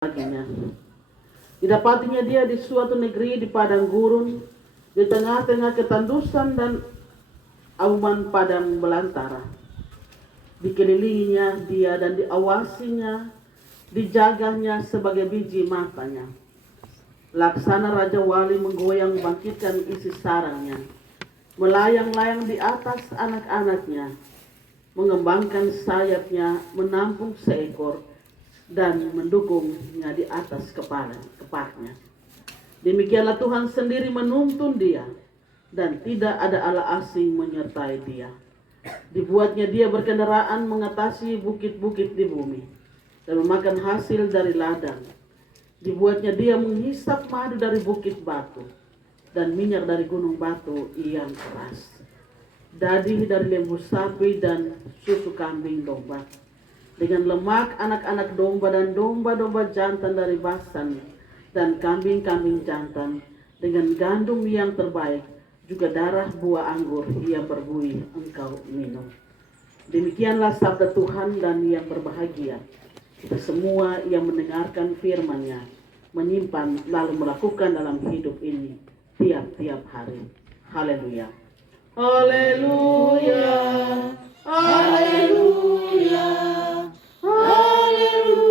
baginya. Didapatinya dia di suatu negeri di padang gurun, di tengah-tengah ketandusan dan auman padang belantara. Dikelilinginya dia dan diawasinya, dijaganya sebagai biji matanya. Laksana Raja Wali menggoyang bangkitkan isi sarangnya, melayang-layang di atas anak-anaknya, mengembangkan sayapnya, menampung seekor, dan mendukungnya di atas kepalanya. Demikianlah Tuhan sendiri menuntun dia, dan tidak ada Allah asing menyertai dia. Dibuatnya dia berkendaraan mengatasi bukit-bukit di bumi, dan memakan hasil dari ladang. Dibuatnya dia menghisap madu dari bukit batu, dan minyak dari gunung batu yang keras. Daging dari lembu sapi dan susu kambing domba, dengan lemak anak-anak domba dan domba-domba jantan dari Basan dan kambing-kambing jantan, dengan gandum yang terbaik, juga darah buah anggur yang berbuih engkau minum. Demikianlah sabda Tuhan, dan yang berbahagia kita semua yang mendengarkan firman-Nya, menyimpan lalu melakukan dalam hidup ini tiap-tiap hari. Haleluya. Haleluya. Haleluya. Haleluya.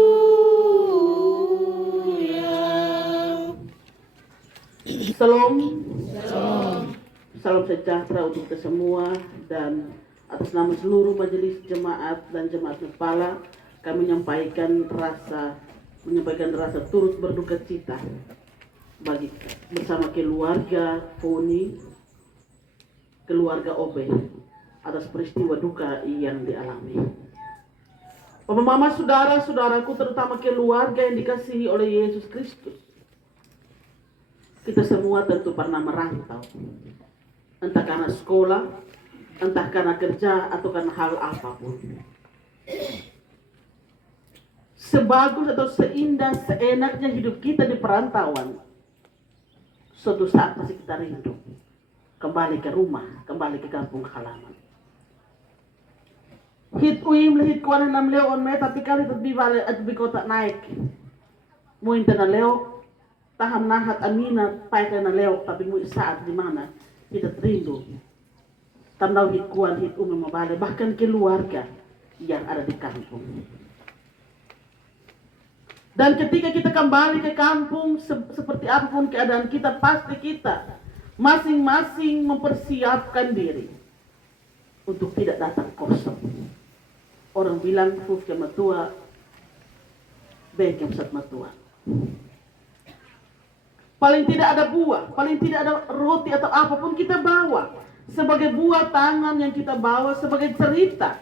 Salam. Salam sejahtera untuk kita semua, dan atas nama seluruh majelis jemaat dan jemaat kepala, kami menyampaikan rasa turut berduka cita bersama keluarga Foni, keluarga Obe, atas peristiwa duka yang dialami. Bapak, mama, saudara-saudaraku, terutama keluarga yang dikasihi oleh Yesus Kristus. Kita semua tentu pernah merantau, entah karena sekolah, entah karena kerja, atau karena hal apapun. Sebagus atau seindah, seenaknya hidup kita di perantauan, suatu saat pasti kita rindu kembali ke rumah, kembali ke kampung halaman. Hit uim lehit kuana nam leo on me, tapi kali terbi bale atbi kota naik. Muin tena leo taham nahat aminat pai tena leo, tapi mu saat di mana kita rindu tandau hit kuan hit umi mabale, bahkan keluarga yang ada di kampung. Dan ketika kita kembali ke kampung, seperti apapun keadaan kita, pasti kita masing-masing mempersiapkan diri untuk tidak datang kosong. Orang bilang fuf ke matua, baik yang sat matua. Paling tidak ada buah, paling tidak ada roti atau apapun kita bawa sebagai buah tangan yang kita bawa sebagai cerita.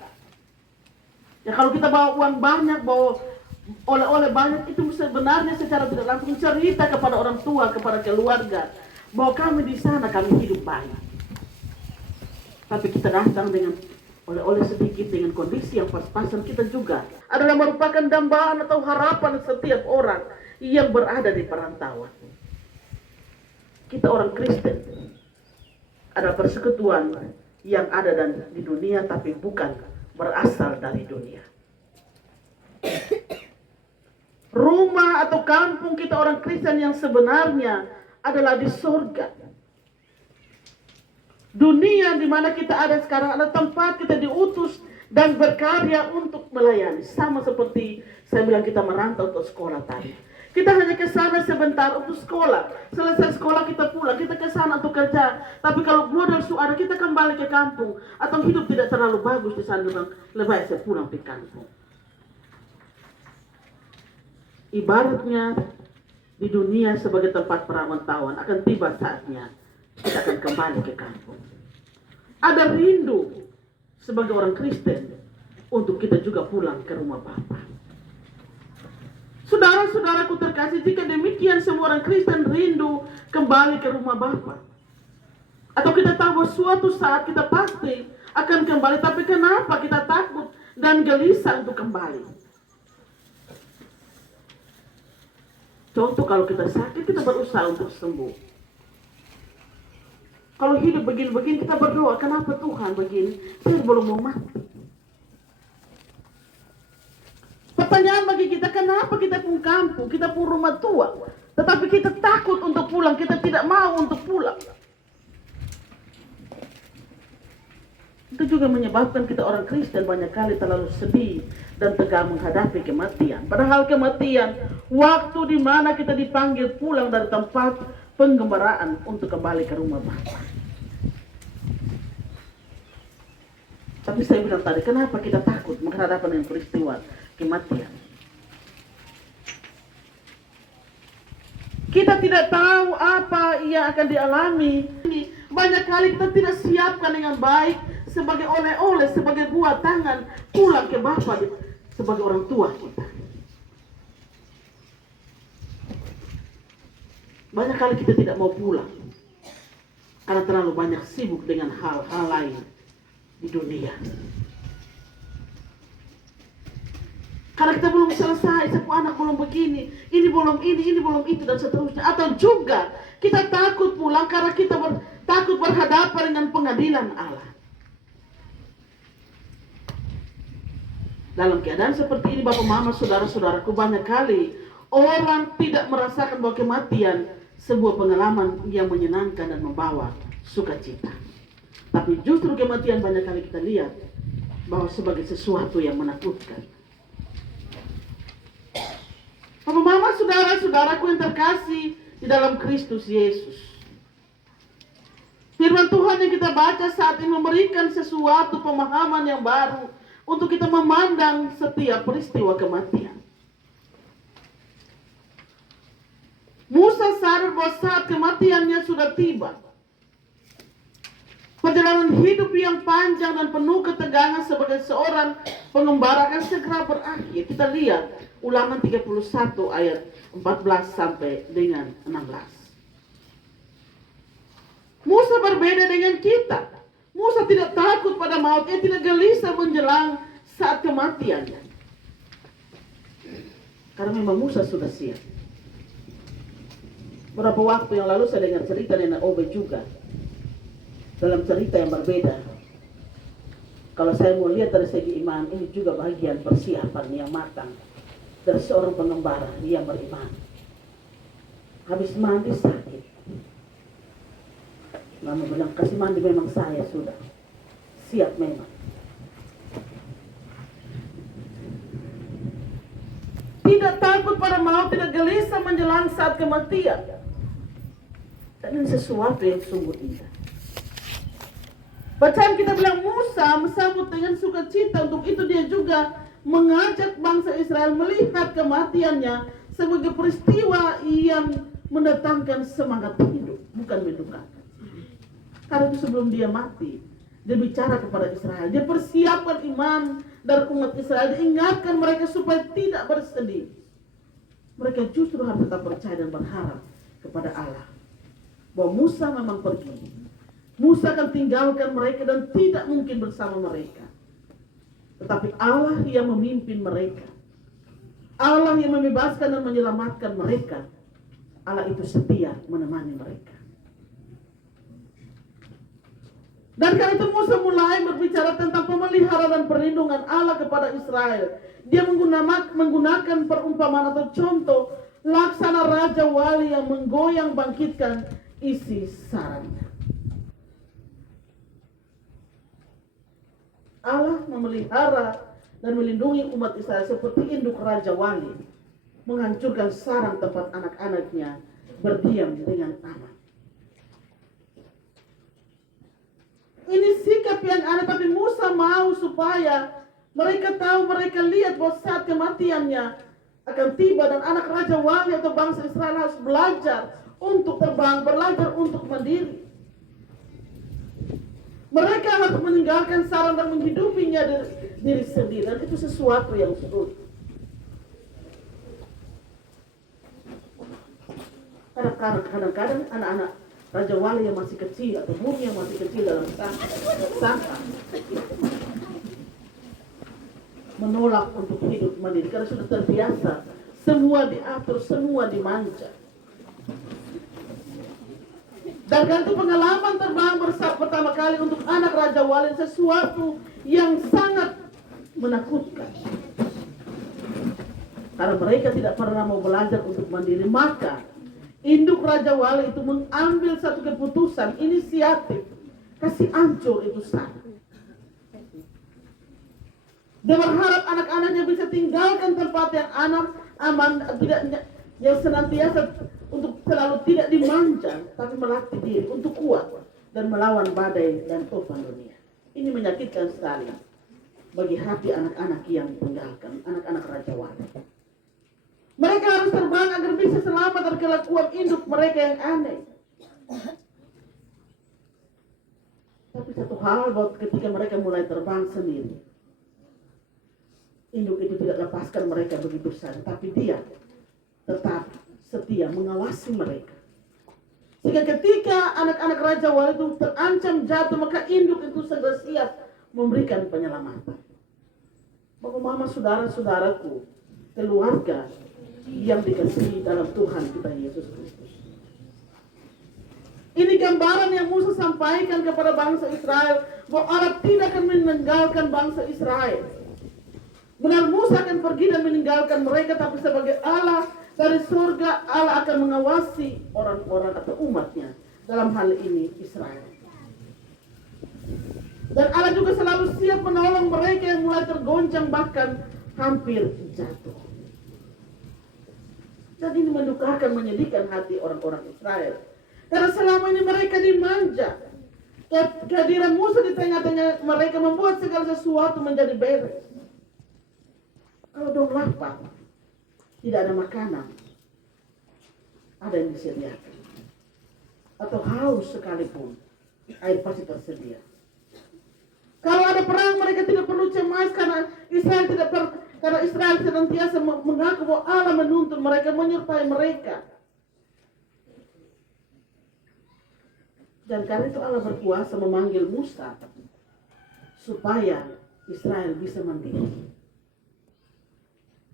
Ya, kalau kita bawa uang banyak, bawa oleh-oleh banyak, itu sebenarnya secara tidak langsung cerita kepada orang tua, kepada keluarga, bahwa kami di sana, kami hidup baik. Tapi kita datang dengan oleh-oleh sedikit, dengan kondisi yang pas-pasan, kita juga adalah merupakan dambaan atau harapan setiap orang yang berada di perantauan. Kita orang Kristen adalah persekutuan yang ada dan di dunia, tapi bukan berasal dari dunia. Rumah atau kampung kita orang Kristen yang sebenarnya adalah di surga. Dunia di mana kita ada sekarang adalah tempat kita diutus dan berkarya untuk melayani. Sama seperti saya bilang kita merantau untuk sekolah tadi. Kita hanya ke sana sebentar untuk sekolah. Selesai sekolah kita pulang, kita ke sana untuk kerja. Tapi kalau modal ada, kita kembali ke kampung. Atau hidup tidak terlalu bagus di sana, lebih baik saya pulang ke kampung. Ibaratnya di dunia sebagai tempat perantauan, akan tiba saatnya kita akan kembali ke kampung. Ada rindu sebagai orang Kristen untuk kita juga pulang ke rumah Bapa. Saudara-saudaraku terkasih, jika demikian semua orang Kristen rindu kembali ke rumah Bapa, atau kita tahu suatu saat kita pasti akan kembali, tapi kenapa kita takut dan gelisah untuk kembali? Contoh, kalau kita sakit, kita berusaha untuk sembuh. Kalau hidup begini-begini, kita berdoa, kenapa Tuhan begini? Saya belum mau mati. Pertanyaan bagi kita, kenapa kenapa kita pun kampung, kita pun rumah tua, tetapi kita takut untuk pulang, kita tidak mau untuk pulang. Itu juga menyebabkan kita orang Kristen banyak kali terlalu sedih dan tegang menghadapi kematian. Padahal kematian, waktu di mana kita dipanggil pulang dari tempat penggembaraan untuk kembali ke rumah Bapa. Tapi saya bilang tadi, kenapa kita takut menghadapi dengan peristiwa kematian? Kita tidak tahu apa yang akan dialami. Banyak kali kita tidak siapkan dengan baik sebagai oleh-oleh, sebagai buah tangan pulang ke Bapa sebagai orang tua kita. Banyak kali kita tidak mau pulang karena terlalu banyak sibuk dengan hal-hal lain di dunia. Karena kita belum selesai, sepupu anak belum begini, ini belum itu, dan seterusnya. Atau juga kita takut pulang karena kita takut berhadapan dengan pengadilan Allah. Dalam keadaan seperti ini, Bapak, Mama, saudara-saudaraku, banyak kali orang tidak merasakan bahwa kematian sebuah pengalaman yang menyenangkan dan membawa sukacita. Tapi justru kematian banyak kali kita lihat bahwa sebagai sesuatu yang menakutkan. Bapak, Mama, saudara-saudaraku yang terkasih di dalam Kristus Yesus. Firman Tuhan yang kita baca saat ini memberikan sesuatu pemahaman yang baru untuk kita memandang setiap peristiwa kematian. Musa sadar bahwa saat kematiannya sudah tiba. Perjalanan hidup yang panjang dan penuh ketegangan sebagai seorang pengembara akan segera berakhir. Kita lihat Ulangan 31 ayat 14 sampai dengan 16. Musa berbeda dengan kita. Musa tidak takut pada maut, dia tidak gelisah menjelang saat kematiannya. Karena memang Musa sudah siap. Beberapa waktu yang lalu saya dengar cerita Nenek Obe juga. Dalam cerita yang berbeda. Kalau saya mau lihat dari segi iman, ini juga bagian persiapan yang matang dari seorang pengembara yang beriman. Habis mandi sakit. Mama bilang, kasih mandi, memang saya sudah siap memang. Tidak takut pada maut, tidak gelisah menjelang saat kematian. Dan ini sesuatu yang sungguh indah. Bacaan kita bilang Musa menyambut dengan sukacita, untuk itu dia juga mengajak bangsa Israel melihat kematiannya sebagai peristiwa yang mendatangkan semangat hidup, bukan mendukakan. Karena itu sebelum dia mati, dia bicara kepada Israel, dia persiapkan iman dari umat Israel, diingatkan mereka supaya tidak bersedih. Mereka justru harus tetap percaya dan berharap kepada Allah bahwa Musa memang pergi. Musa akan tinggalkan mereka dan tidak mungkin bersama mereka. Tetapi Allah yang memimpin mereka, Allah yang membebaskan dan menyelamatkan mereka, Allah itu setia menemani mereka. Dan karena itu Musa mulai berbicara tentang pemeliharaan dan perlindungan Allah kepada Israel. Dia menggunakan perumpamaan atau contoh laksana Raja Wali yang menggoyang bangkitkan isi sarangnya. Allah memelihara dan melindungi umat Israel seperti induk Raja Wali menghancurkan sarang tempat anak-anaknya berdiam dengan aman. Ini sikap yang aneh, tapi Musa mau supaya mereka tahu, mereka lihat bahwa saat kematiannya akan tiba dan anak Raja Wali atau bangsa Israel harus belajar untuk terbang, belajar untuk mandiri. Mereka harus meninggalkan sarang dan menghidupinya diri sendiri, dan itu sesuatu yang sulit. Kadang-kadang anak-anak Raja Wali yang masih kecil atau bumi yang masih kecil dalam sangka menolak untuk hidup mandiri karena sudah terbiasa, semua diatur, semua dimanja. Dan kan itu pengalaman terbang pertama kali untuk anak Raja Wali sesuatu yang sangat menakutkan. Karena mereka tidak pernah mau belajar untuk mandiri, maka induk Raja Wali itu mengambil satu keputusan, inisiatif, kasih hancur itu sana. Dia berharap anak-anaknya bisa tinggalkan tempat yang aman, tidak yang senantiasa untuk selalu tidak dimanja, tapi melatih diri untuk kuat dan melawan badai dan topan dunia. Ini menyakitkan sekali bagi hati anak-anak yang ditinggalkan, anak-anak Raja Wali. Mereka harus terbang agar bisa selamat dari kelakuan induk mereka yang aneh. Tapi satu hal bahwa ketika mereka mulai terbang sendiri, induk itu tidak lepaskan mereka begitu saja, tapi dia tetap setia mengawasi mereka. Sehingga ketika anak-anak Raja Wali itu terancam jatuh, maka induk itu segera siap memberikan penyelamatan. Bapak, mama, saudara-saudaraku, keluarga yang dikasihi dalam Tuhan kita Yesus Kristus. Ini gambaran yang Musa sampaikan kepada bangsa Israel, bahwa Allah tidak akan meninggalkan bangsa Israel. Benar, Musa akan pergi dan meninggalkan mereka, tapi sebagai Allah dari surga, Allah akan mengawasi orang-orang atau umatnya, dalam hal ini Israel. Dan Allah juga selalu siap menolong mereka yang mulai tergoncang bahkan hampir jatuh. Dan ini mendukakan, menyedihkan hati orang-orang Israel. Karena selama ini mereka dimanja. Kehadiran Musa di tengah-tengah mereka membuat segala sesuatu menjadi beres. Kalau dong lapar, tidak ada makanan, ada yang disediakan. Atau haus sekalipun, air pasti tersedia. Kalau ada perang, mereka tidak perlu cemas karena Israel senantiasa mengaku bahwa Allah menuntun mereka, menyertai mereka. Dan karena itu Allah berkuasa memanggil Musa supaya Israel bisa mandiri.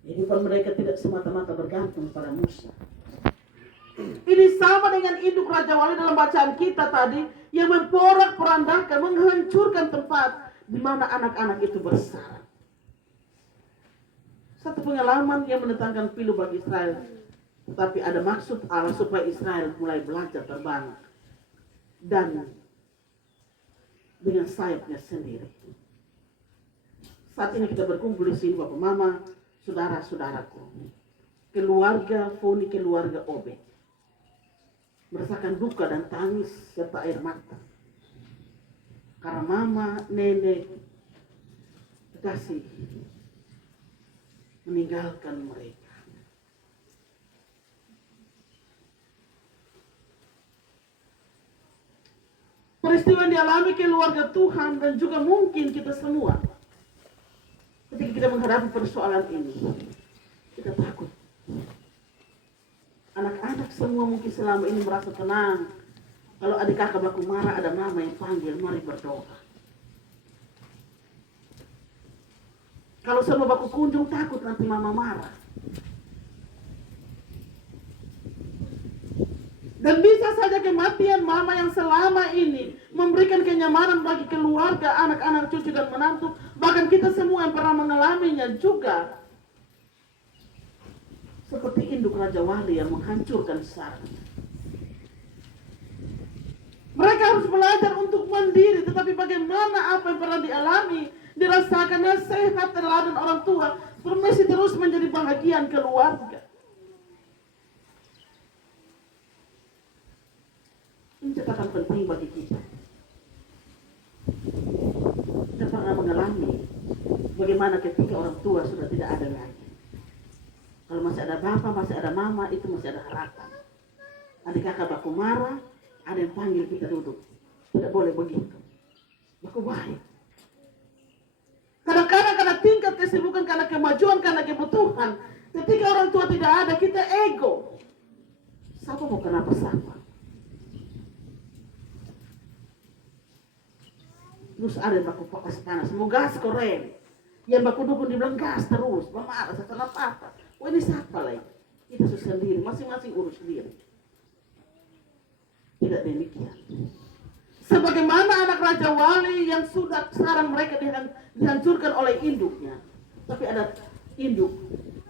Kehidupan mereka tidak semata-mata bergantung pada Musa. Ini sama dengan induk Raja Wali dalam bacaan kita tadi, yang memporak-porandakan, menghancurkan tempat di mana anak-anak itu bersarang. Satu pengalaman yang mendatangkan pilu bagi Israel, tetapi ada maksud Allah supaya Israel mulai belajar terbang dan dengan sayapnya sendiri. Saat ini kita berkumpul di sini, Bapak, Mama, saudara-saudaraku, keluarga Foni, keluarga Obed, merasakan duka dan tangis serta air mata karena mama, nenek, kekasih meninggalkan mereka. Peristiwa yang dialami keluarga Tuhan dan juga mungkin kita semua, ketika kita menghadapi persoalan ini, kita takut. Anak-anak semua mungkin selama ini merasa tenang. Kalau adik kakak baku marah, ada mama yang panggil, mari berdoa. Kalau semua baku kunjung, takut nanti mama marah. Dan bisa saja kematian mama yang selama ini memberikan kenyamanan bagi keluarga, anak-anak, cucu, dan menantu, bahkan kita semua yang pernah mengalaminya juga, seperti induk Raja Wali yang menghancurkan sarang. Mereka harus belajar untuk mandiri, tetapi bagaimana apa yang pernah dialami, dirasakan nasihat teladan orang tua, masih terus menjadi bahagian keluarga. Ini catatan penting bagi kita. Kita pernah mengalami bagaimana ketika orang tua sudah tidak ada lagi. Kalau masih ada bapak, masih ada mama, itu masih ada harapan. Adik kakak baku marah, ada yang panggil kita duduk. Tidak boleh begitu. Baku baik. Kadang-kadang karena tingkat kesibukan, karena kemajuan, karena kebutuhan, ketika orang tua tidak ada, kita ego. Siapa mau kenapa sama? Terus ada yang baku panas, mau gas koreng. Yang baku dukun dibilang gas terus, marah, setelah apa? Oh, ini siapa lagi? Kita susah sendiri, masing-masing urus sendiri. Tidak demikian. Sebagaimana anak Raja Wali yang sudah sarang mereka dihancurkan oleh induknya. Tapi ada induk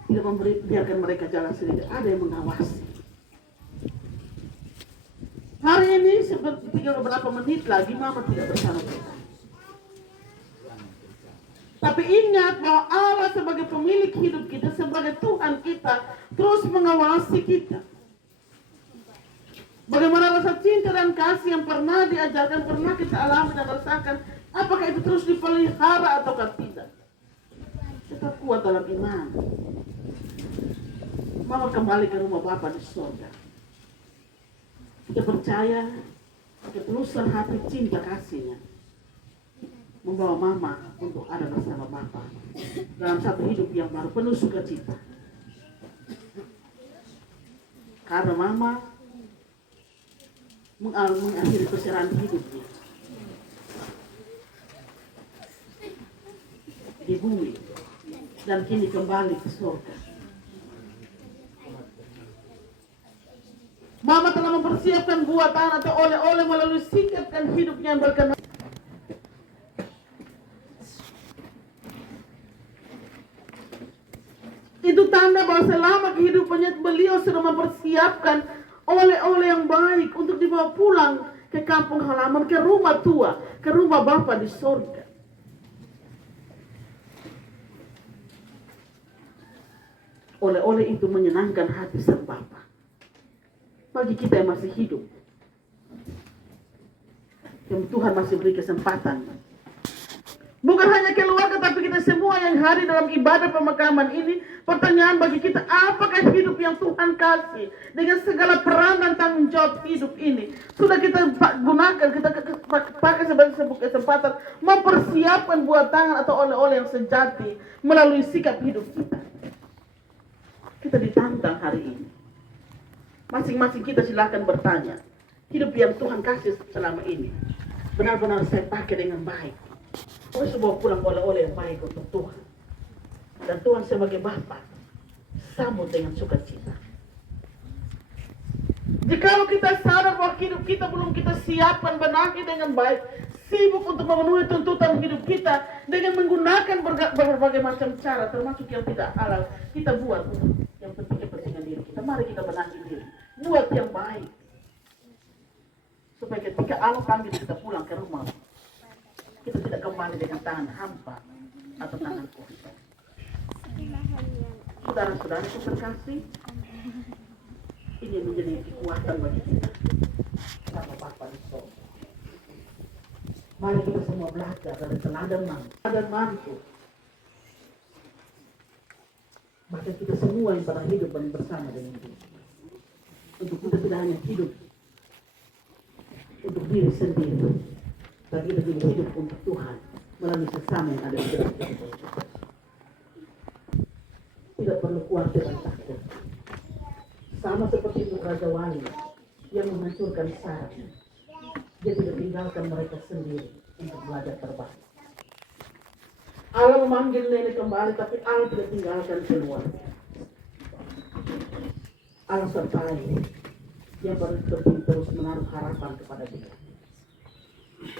tidak biarkan mereka jalan sendiri, ada yang mengawasi. Hari ini seperti tinggal beberapa menit lagi mama tidak bersama kita. Tapi ingat bahwa Allah sebagai pemilik hidup kita, sebagai Tuhan kita, terus mengawasi kita. Bagaimana rasa cinta dan kasih yang pernah diajarkan, pernah kita alami dan rasakan, apakah itu terus dipelihara ataukah tidak? Kita kuat dalam iman. Mama kembali ke rumah Bapa di surga. Kita percaya ketulusan hati cinta kasihnya membawa mama untuk ada bersama Bapa dalam satu hidup yang baru penuh sukacita. Karena mama mengakhiri keserahan hidupnya di bumi dan kini kembali ke surga. Mama telah mempersiapkan buatan atau oleh-oleh melalui sikap dan hidupnya yang berkenan. Itu tanda bahwa selama kehidupannya beliau sudah mempersiapkan oleh-oleh yang baik untuk dibawa pulang ke kampung halaman, ke rumah tua, ke rumah Bapa di surga. Oleh-oleh itu menyenangkan hati sang Bapa. Bagi kita yang masih hidup, yang Tuhan masih beri kesempatan, bukan hanya keluarga, tapi kita semua yang hadir dalam ibadah pemakaman ini, pertanyaan bagi kita, apakah hidup yang Tuhan kasih dengan segala peran dan tanggung jawab hidup ini sudah kita gunakan, kita pakai sebagai sebuah kesempatan mempersiapkan buat tangan atau oleh-oleh yang sejati melalui sikap hidup kita. Kita ditantang hari ini. Masing-masing kita silakan bertanya, hidup yang Tuhan kasih selama ini benar-benar saya pakai dengan baik. Saya sebuah pulang oleh-oleh yang baik untuk Tuhan. Dan Tuhan sebagai Bapa sambut dengan sukacita. Jikalau kita sadar bahwa hidup kita belum kita siapkan benahi dengan baik, sibuk untuk memenuhi tuntutan hidup kita dengan menggunakan berbagai macam cara, termasuk yang tidak halal, kita buat yang penting kepentingan diri kita. Mari kita benahi diri, buat yang baik, supaya ketika Allah panggil kita pulang ke rumah, kita tidak kembali dengan tangan hampa atau tangan kosong. Saudara-saudara yang terkasih, ini menjadi kekuatan bagi kita sama Bapa di surga. Mari kita semua belajar dari teladan mantu. Bahkan kita semua yang pernah hidup bersama dengan dia. Untuk kita tidak hanya hidup untuk diri sendiri, tapi kita juga hidup untuk Tuhan melalui sesama yang ada di dalam kita. Tidak perlu khawatir dan takut. Sama seperti itu Raja Wali yang menghancurkan sarangnya. Dia tidak tinggalkan mereka sendiri untuk belajar terbang. Allah memanggil nenek kembali, tapi Allah tidak tinggalkan keluarga. Allah sertai yang penting terus menaruh harapan kepada dia.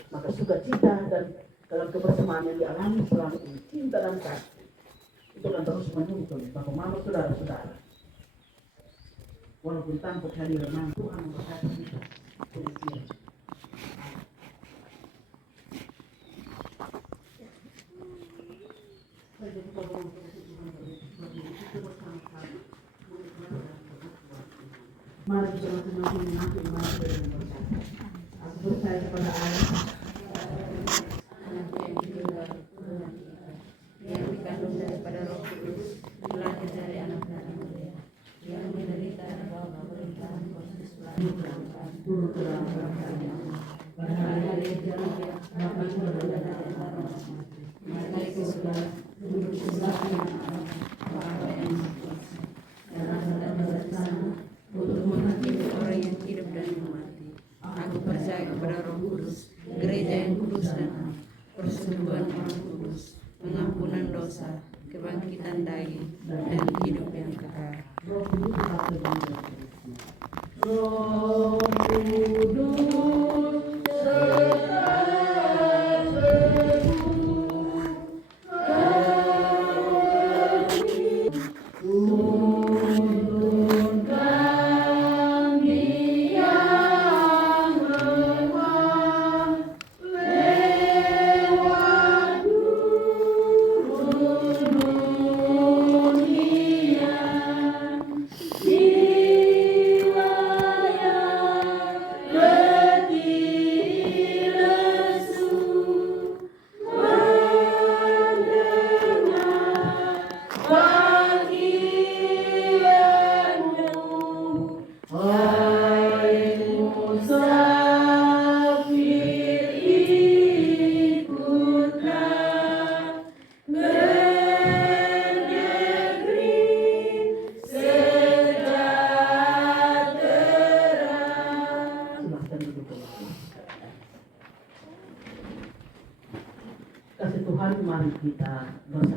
Maka sukacita dan dalam kebersamaan yang dialami selama ini, cinta dan kasih, itu akan terus menuntun Bapak Mama, saudara-saudara. Walaupun tanpa kehadiran Tuhan memberkati kita. Mari kita masing-masing mengaku iman dengan berkata, aku percaya kepada Allah yang dikandung daripada Roh Kudus, lahir dari anak Maria, yang menderita dan bawa pemerintahan Kristus turun ke dalam kerajaan, pada hari jadinya akan berbeda dari orang naik ke surga, duduk sebelah kanan Allah yang Maha Kuasa, dan akan datang dari sana untuk menghakimi orang yang hidup dan yang mati. Aku percaya kepada Roh Kudus, gereja yang kudus dan am, persetubuhan orang kudus, pengampunan dosa, kebangkitan daging, dan hidup yang kekal. Roh Kudus, Roh Kudus, serta kita bersama.